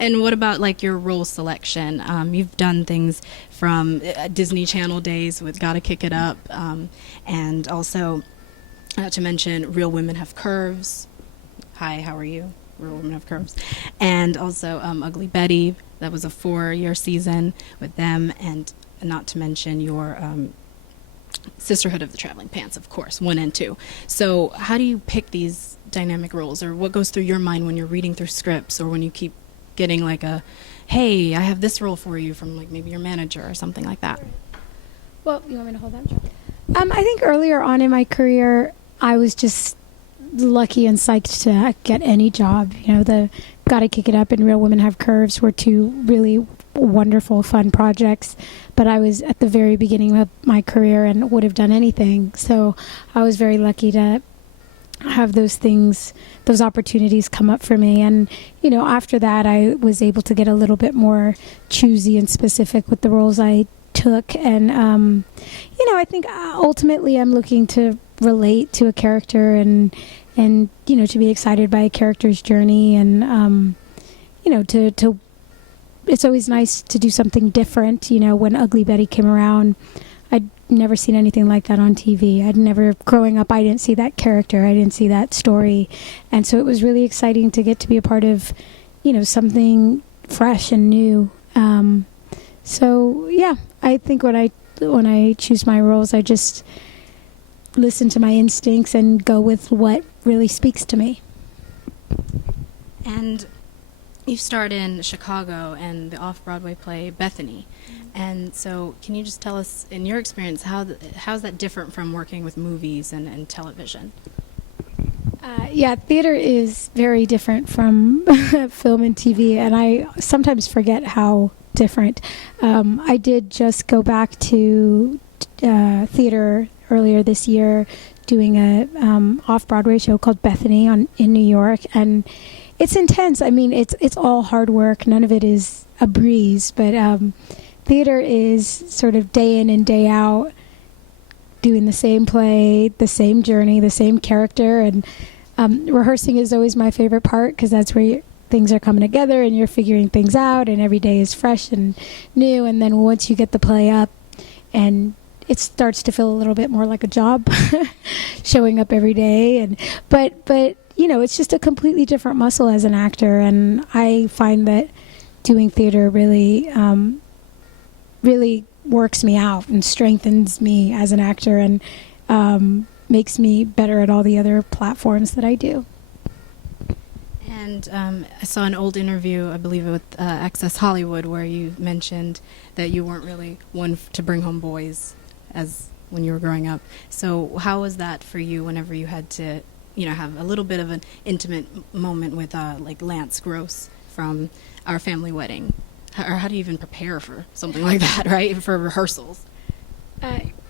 And what about like your role selection? You've done things from Disney Channel days with Gotta Kick It Up, and also, not to mention, Real Women Have Curves. Hi, how are you? Real Women Have Curves. And also Ugly Betty. That was a 4-year season with them, and not to mention your Sisterhood of the Traveling Pants, of course, 1 and 2. So how do you pick these dynamic roles, or what goes through your mind when you're reading through scripts, or when you keep getting like a, hey, I have this role for you from like maybe your manager or something like that? Well, you want me to hold that? I think earlier on in my career, I was just lucky and psyched to get any job. You know, the Gotta Kick It Up and Real Women Have Curves were two really wonderful, fun projects. But I was at the very beginning of my career and would have done anything. So I was very lucky to have those opportunities come up for me. And, you know, after that, I was able to get a little bit more choosy and specific with the roles I took. And, you know, I think ultimately I'm looking to relate to a character and, you know, to be excited by a character's journey. And, you know, it's always nice to do something different. You know, when Ugly Betty came around, I'd never seen anything like that on TV. Growing up, I didn't see that character. I didn't see that story. And so it was really exciting to get to be a part of, you know, something fresh and new. So yeah, I think when I choose my roles, I just listen to my instincts and go with what really speaks to me. And you starred in Chicago and the off-Broadway play Bethany. And so can you just tell us, in your experience, how's that different from working with movies and television? Yeah, theater is very different from film and TV, and I sometimes forget how different. I did just go back to theater earlier this year, doing a off-Broadway show called Bethany in New York, and it's intense. I mean, it's all hard work. None of it is a breeze, but theater is sort of day in and day out, doing the same play, the same journey, the same character, and rehearsing is always my favorite part because that's where things are coming together and you're figuring things out, and every day is fresh and new. And then once you get the play up, and it starts to feel a little bit more like a job, showing up every day. And but you know, it's just a completely different muscle as an actor, and I find that doing theater really works me out and strengthens me as an actor, and makes me better at all the other platforms that I do. And I saw an old interview, I believe, with Access Hollywood, where you mentioned that you weren't really one to bring home boys as when you were growing up. So how was that for you whenever you had to, you know, have a little bit of an intimate moment with like Lance Gross from Our Family Wedding? Or how do you even prepare for something like that, right, for rehearsals?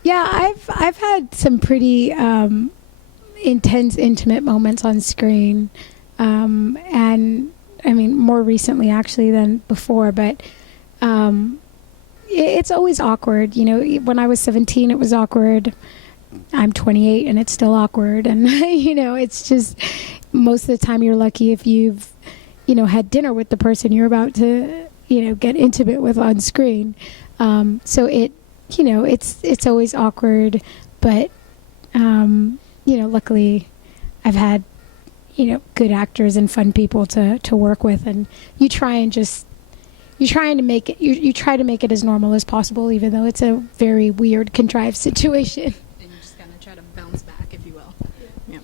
Yeah, I've had some pretty intense, intimate moments on screen, and I mean more recently actually than before. But it's always awkward. You know, when I was 17, it was awkward. I'm 28, and it's still awkward. And you know, it's just most of the time you're lucky if you've, you know, had dinner with the person you're about to, you know, get intimate with on screen. So it, you know, it's always awkward, but you know, luckily I've had, you know, good actors and fun people to work with, and you try to make it as normal as possible, even though it's a very weird, contrived situation. And you just kind of try to bounce back, if you will. Yeah.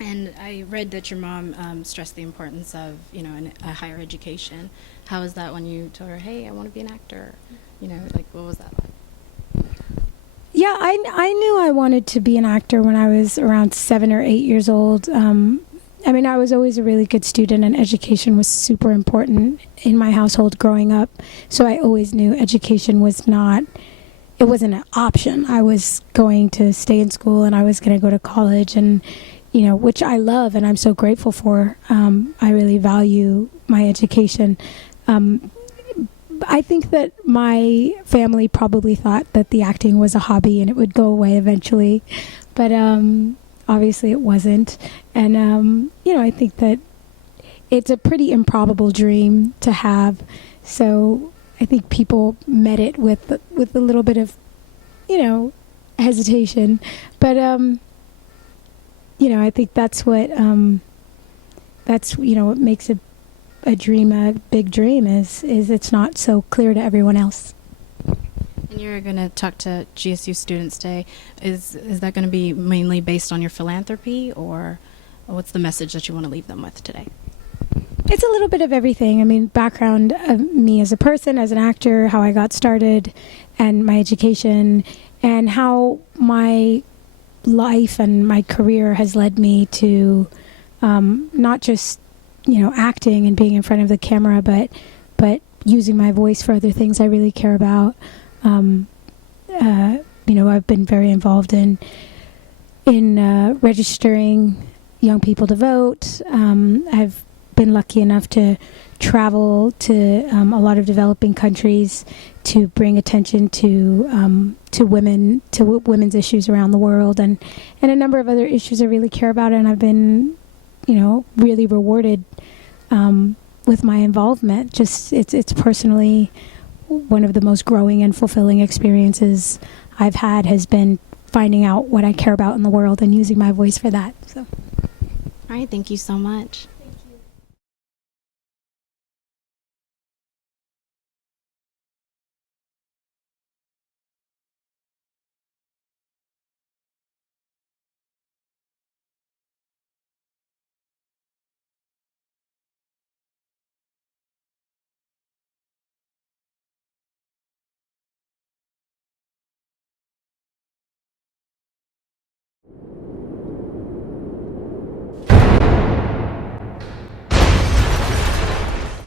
And I read that your mom stressed the importance of, you know, a higher education. How was that when you told her, hey, I want to be an actor? You know, like, what was that like? Yeah, I knew I wanted to be an actor when I was around 7 or 8 years old. I mean, I was always a really good student, and education was super important in my household growing up. So I always knew education wasn't an option. I was going to stay in school, and I was going to go to college, and, you know, which I love and I'm so grateful for. I really value my education. I think that my family probably thought that the acting was a hobby and it would go away eventually, but obviously it wasn't. And you know, I think that it's a pretty improbable dream to have. So I think people met it with a little bit of, hesitation. But, I think that's what, what makes a dream a big dream is it's not so clear to everyone else. And you're going to talk to GSU Students Day. Is that going to be mainly based on your philanthropy, or what's the message that you want to leave them with today? It's a little bit of everything. I mean, background of me as a person, as an actor, how I got started, and my education, and how my life and my career has led me to not just, acting and being in front of the camera, but using my voice for other things I really care about. I've been very involved in registering young people to vote. I've been lucky enough to travel to a lot of developing countries to bring attention to women's issues around the world, and a number of other issues I really care about. And I've been, really rewarded with my involvement. Just it's personally one of the most growing and fulfilling experiences I've had has been finding out what I care about in the world and using my voice for that. So, all right, thank you so much.